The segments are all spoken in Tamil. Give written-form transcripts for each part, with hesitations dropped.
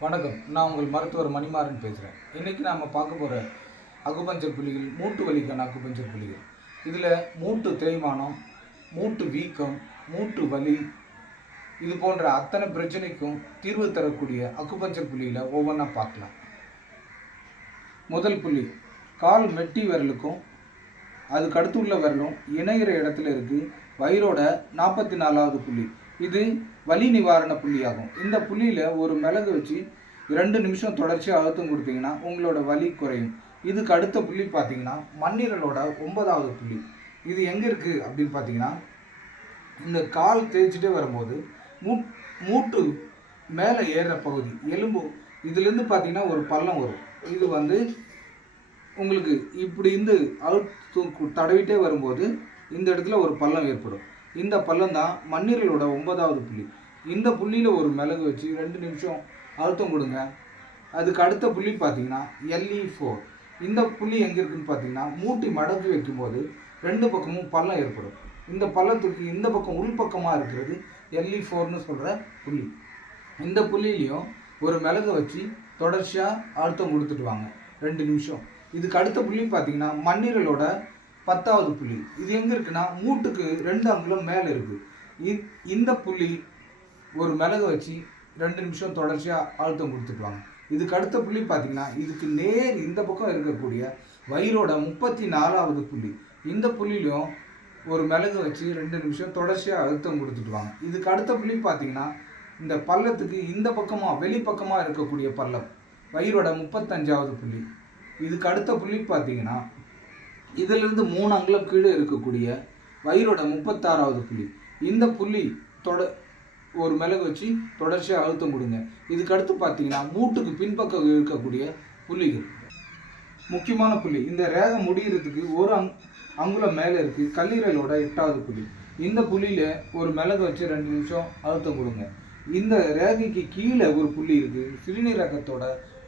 வணக்கம். நான் உங்கள் மருத்துவர் மணிமாறன் பேசுகிறேன். இன்றைக்கி நாம் பார்க்க போகிற அக்குபஞ்சர் புள்ளிகள் மூட்டு வலிக்கான அக்குபஞ்சர் புள்ளிகள். இதில் மூட்டு தேய்மானம், மூட்டு வீக்கம், மூட்டு வலி இது போன்ற அத்தனை பிரச்சனைக்கும் தீர்வு தரக்கூடிய அக்குபஞ்சர் புள்ளிகளை ஒவ்வொன்றா பார்க்கலாம். முதல் புள்ளி கால் மெட்டி விரலுக்கும் அதுக்கு அடுத்து உள்ள விரலும் இணைகிற இடத்துல இருக்குது. வயிறோட 44வது புள்ளி. இது வலி நிவாரண புள்ளியாகும். இந்த புள்ளியில் ஒரு மிளகு வச்சு 2 நிமிஷம் தொடர்ச்சியாக அழுத்தம் கொடுத்தீங்கன்னா உங்களோட வலி குறையும். இதுக்கு அடுத்த புள்ளி பார்த்தீங்கன்னா மண்ணீரலோட 9வது புள்ளி. இது எங்கே இருக்குது அப்படின்னு பார்த்தீங்கன்னா, இந்த கால் தேய்ச்சிட்டே வரும்போது மூட்டு மேலே ஏறுற பகுதி எலும்பு இதுலேருந்து பார்த்தீங்கன்னா ஒரு பள்ளம் வரும். இது உங்களுக்கு இப்படி அழுத்தம் தடவிட்டே வரும்போது இந்த இடத்துல ஒரு பள்ளம் ஏற்படும். இந்த பள்ளம் தான் மண்ணீரலோட 9வது புள்ளி. இந்த புள்ளியில் ஒரு மிளகு வச்சு 2 நிமிஷம் அழுத்தம் கொடுங்க. அதுக்கு அடுத்த புள்ளி பார்த்தீங்கன்னா LE4. இந்த புள்ளி எங்கே இருக்குதுன்னு பார்த்தீங்கன்னா, மூட்டி மடக்கி வைக்கும்போது 2 பக்கமும் பள்ளம் ஏற்படும். இந்த பள்ளத்துக்கு இந்த பக்கம் உள்பக்கமாக இருக்கிறது LE4ன்னு சொல்கிற புள்ளி. இந்த புள்ளியிலையும் ஒரு மிளகு வச்சு தொடர்ச்சியாக அழுத்தம் கொடுத்துட்டு வாங்க 2 நிமிஷம். இதுக்கு அடுத்த புள்ளி பார்த்தீங்கன்னா மண்ணீரலோட 10வது புள்ளி. இது எங்கே இருக்குன்னா, மூட்டுக்கு 2 அங்குலம் மேலே இருக்குது. இந்த புள்ளி ஒரு மிளகு வச்சு 2 நிமிஷம் தொடர்ச்சியாக அழுத்தம் கொடுத்துக்குவாங்க. இதுக்கு அடுத்த புள்ளி பார்த்தீங்கன்னா, இதுக்கு நேர் இந்த பக்கம் இருக்கக்கூடிய வயிறோட 34வது புள்ளி. இந்த புள்ளியிலும் ஒரு மிளகு வச்சு 2 நிமிஷம் தொடர்ச்சியாக அழுத்தம் கொடுத்துட்டுவாங்க. இதுக்கு அடுத்த புள்ளி பார்த்தீங்கன்னா, இந்த பள்ளத்துக்கு இந்த பக்கமாக வெளிப்பக்கமாக இருக்கக்கூடிய பள்ளம் வயிறோட 35வது புள்ளி. இதுக்கு அடுத்த புள்ளி பார்த்தீங்கன்னா, இதிலிருந்து 3 அங்குலம் கீழே இருக்கக்கூடிய வயிறோட 36வது புள்ளி. இந்த புள்ளி ஒரு மிளகு வச்சு தொடர்ச்சியாக அழுத்தம் கொடுங்க. இதுக்கு அடுத்து பார்த்தீங்கன்னா, மூட்டுக்கு பின்பக்கம் இருக்கக்கூடிய புள்ளிகள் முக்கியமான புள்ளி. இந்த ரேகை முடிகிறதுக்கு ஒரு அங்குலம் மேலே இருக்குது கல்லீரலோட 8வது புள்ளி. இந்த புள்ளியில் ஒரு மிளகு வச்சு 2 நிமிஷம் அழுத்தம் கொடுங்க. இந்த ரேகைக்கு கீழே ஒரு புள்ளி இருக்குது சிறுநீரகத்தோட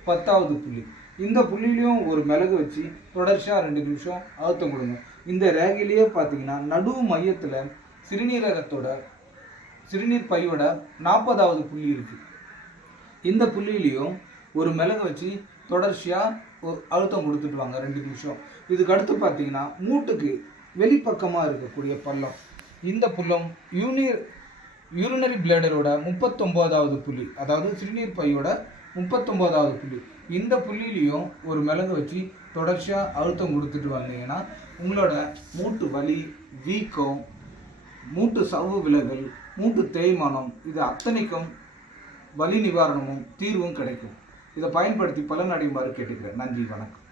10வது புள்ளி. இந்த புள்ளியிலையும் ஒரு மிளகு வச்சு தொடர்ச்சியாக 2 நிமிஷம் அழுத்தம் கொடுங்க. இந்த ரேகையிலேயே பார்த்தீங்கன்னா நடுவு மையத்தில் சிறுநீர் பையோட 40வது புள்ளி இருக்குது. இந்த புள்ளியிலையும் ஒரு மிளகு வச்சு தொடர்ச்சியாக அழுத்தம் கொடுத்துட்டு வாங்க 2 நிமிஷம். இதுக்கு அடுத்து பார்த்தீங்கன்னா, மூட்டுக்கு வெளிப்பக்கமாக இருக்கக்கூடிய பள்ளம். இந்த புள்ளம் யூரினரி பிளேடரோட 39வது புள்ளி, அதாவது சிறுநீர் பையோட 39வது புள்ளி. இந்த புள்ளியிலையும் ஒரு மிளகு வச்சு தொடர்ச்சியாக அழுத்தம் கொடுத்துட்டு வந்தீங்கன்னா உங்களோட மூட்டு வலி, வீக்கம், மூட்டு சவ்வு விலகல், மூட்டு தேய்மானம் இது அத்தனைக்கும் வலி நிவாரணமும் தீர்வும் கிடைக்கும். இதை பயன்படுத்தி பலனடையுமாறு கேட்டுக்கிறேன். நன்றி, வணக்கம்.